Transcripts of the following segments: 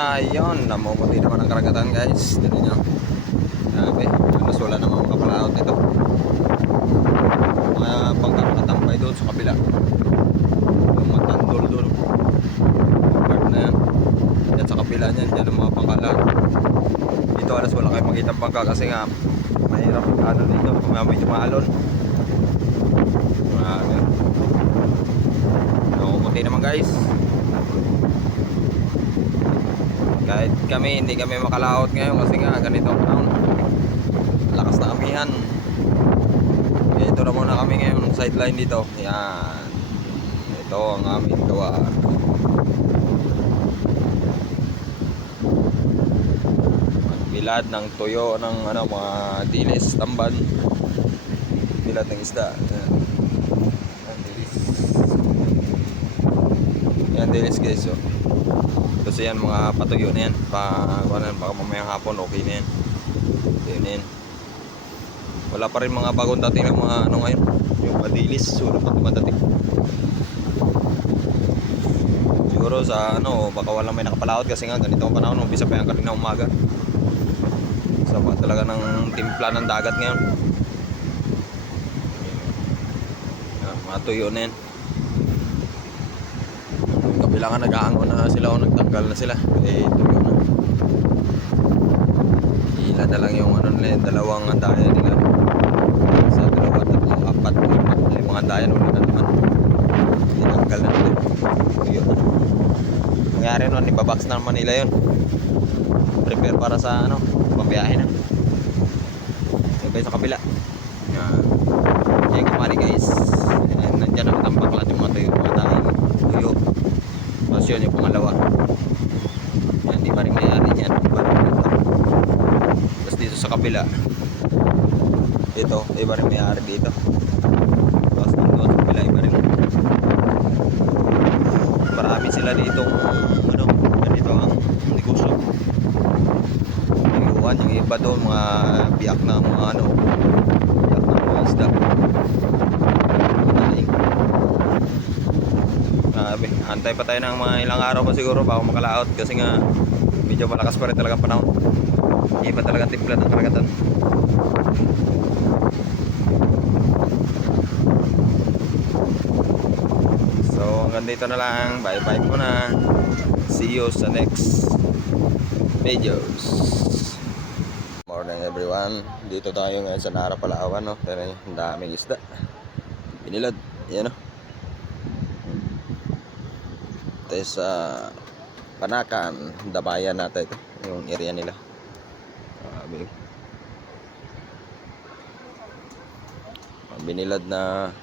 Ayun, namumuti naman ang karagatan guys. Dito nyo. Grabe, halos wala namang kapalaot nito. Mga bangka nakatampay doon sa kabila. Yung matandol doon. Yung part na yan. Yan sa kabila niyan, dyan ang mga pangkalaot. Dito halos wala kayo makita bangka kasi nga mahirap ano dito, medyo maalon. Grabe. Namumuti naman guys. Kahit kami, hindi kami makalaot ngayon kasi nga ganito ang panahon. Lakas na amihan. Kaya ito na muna kami ngayon, sideline dito. Yan. Ito ang aming gawa. Bilad ng tuyo ng ano, mga dilis, tamban. Bilad ng isda. Yan. Yan dilis. Yan dilis guys. So. Kasi yan mga patuyo na yan. Baka mamayang hapon okay na yan. Yun yan. Wala pa rin mga bagong dating ng mga ano ngayon. Yung madilis. Siguro pa dumadating. Siguro sa ano, baka walang may nakapalaot kasi nga ganito ang panahon. Umpisa pa yan kanina umaga. Sama talaga ng timpla ng dagat ngayon. Yan, mga tuyo na yan. Kabilangan nag-aangon na sila o nagtanggal na sila. Eh, tuyo na. Hila na lang yung ano nila, dalawang andayan nila. Sa dalawa, tatlo, apat, limang andayan ulit na naman. Tinanggal na nila. Tuyo na. Nangyari nun, ibabox na naman nila yun. Prepare para sa ano, pabiyahe na. Sabay sa kabila. Yan. Yan kumali guys. Nandyan ang tambak lahat yung mga tuyo. Mga dahil tuyo. Tapos yun yung pangalawa. Yan, di pa rin mayari yan. Tapos dito sa kabila. Ito, iba rin mayari dito. Tapos dito sa kabila, iba rin. Marami sila dito. Ano, ganito ang negosyo. Yung iba doon, mga biyak na mga ano. Biyak na mga isda. Antay pa tayo ng mga ilang araw pa siguro bago makalaot kasi nga medyo malakas pa rin talaga panahon. Iba talaga timpla ng karagatan. So hanggang dito na lang. Bye bye muna. See you sa next videos. Morning everyone. Dito tayo ngayon sa Nara, Palawan, no? Pero ang daming isda. Binilad. Yan, no? Ito sa Panakan, Dabayan natin ito, yung area nila. Binilad na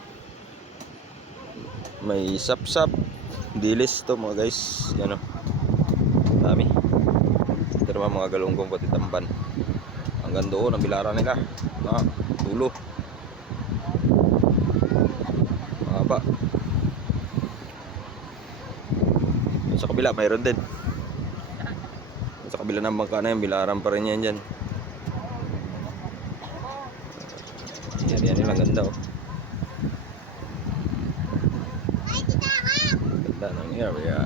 may sapsap, dilis to mga guys. Yan o, dami. Ito naman mga galunggong pati tamban. Hanggang doon ang bilaran nila. Tulo. Mahaba. Sa kabila mayroon din. Sa kabila ng bangka na yan, bilaran pa rin yan dyan. Yan nilang ganda oh. Ganda ng area.